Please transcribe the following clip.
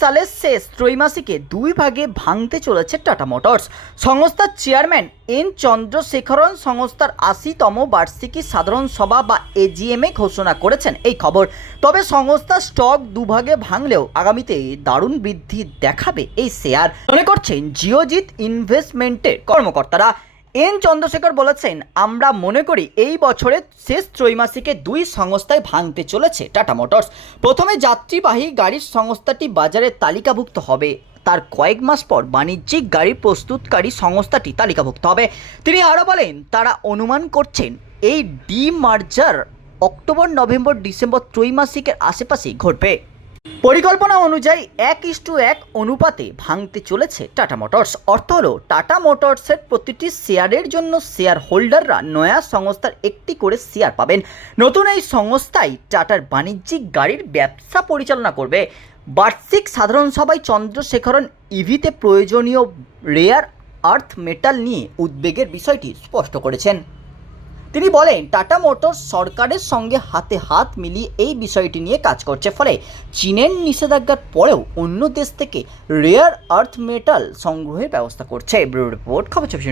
সালের শেষ ত্রৈমাসিকে দুই ভাগে ভাঙতে চলেছে টাটা মোটরস। সংস্থার চেয়ারম্যান এন চন্দ্রশেখরন সংস্থার আশিতম বার্ষিকী সাধারণ সভা বা এজিএমে ঘোষণা করেছেন এই খবর। তবে সংস্থার স্টক দুভাগে ভাঙলেও আগামীতে দারুণ বৃদ্ধি দেখাবে এই শেয়ার। মনে করছেন জিওজিৎ ইনভেস্টমেন্টের কর্মকর্তারা। এন চন্দ্রশেখর বলেছেন, আমরা মনে করি এই বছরের শেষ ত্রৈমাসিকে দুই সংস্থায় ভাঙতে চলেছে টাটা মোটরস। প্রথমে যাত্রীবাহী গাড়ির সংস্থাটি বাজারে তালিকাভুক্ত হবে। তার কয়েক মাস পর বাণিজ্যিক গাড়ি প্রস্তুতকারী সংস্থাটি তালিকাভুক্ত হবে। তিনি আরও বলেন, তারা অনুমান করছেন, এই ডিমার্জার অক্টোবর, নভেম্বর, ডিসেম্বর ত্রৈমাসিকের আশেপাশেই ঘটবে। পরিকল্পনা অনুযায়ী এক ইস্টু এক অনুপাতে ভাঙতে চলেছে টাটা মোটরস। অর্থ হলো, টাটা মোটরসের প্রতিটি শেয়ারের জন্য শেয়ার হোল্ডাররা নয়া সংস্থার একটি করে শেয়ার পাবেন। নতুন এই সংস্থাই টাটার বাণিজ্যিক গাড়ির ব্যবসা পরিচালনা করবে। বার্ষিক সাধারণ সভায় চন্দ্রশেখরন ইভিতে প্রয়োজনীয় রেয়ার আর্থ মেটাল নিয়ে উদ্বেগের বিষয়টি স্পষ্ট করেছেন। তিনি বলেন, টাটা মোটরস সরকারের সঙ্গে হাতে হাত মিলিয়ে এই বিষয়টি নিয়ে কাজ করছে। ফলে চীনের নিষেধাজ্ঞার পরেও অন্য দেশ থেকে রেয়ার আর্থ মেটাল সংগ্রহের ব্যবস্থা করছে। ব্যুরো রিপোর্ট, খবর চব্বিশ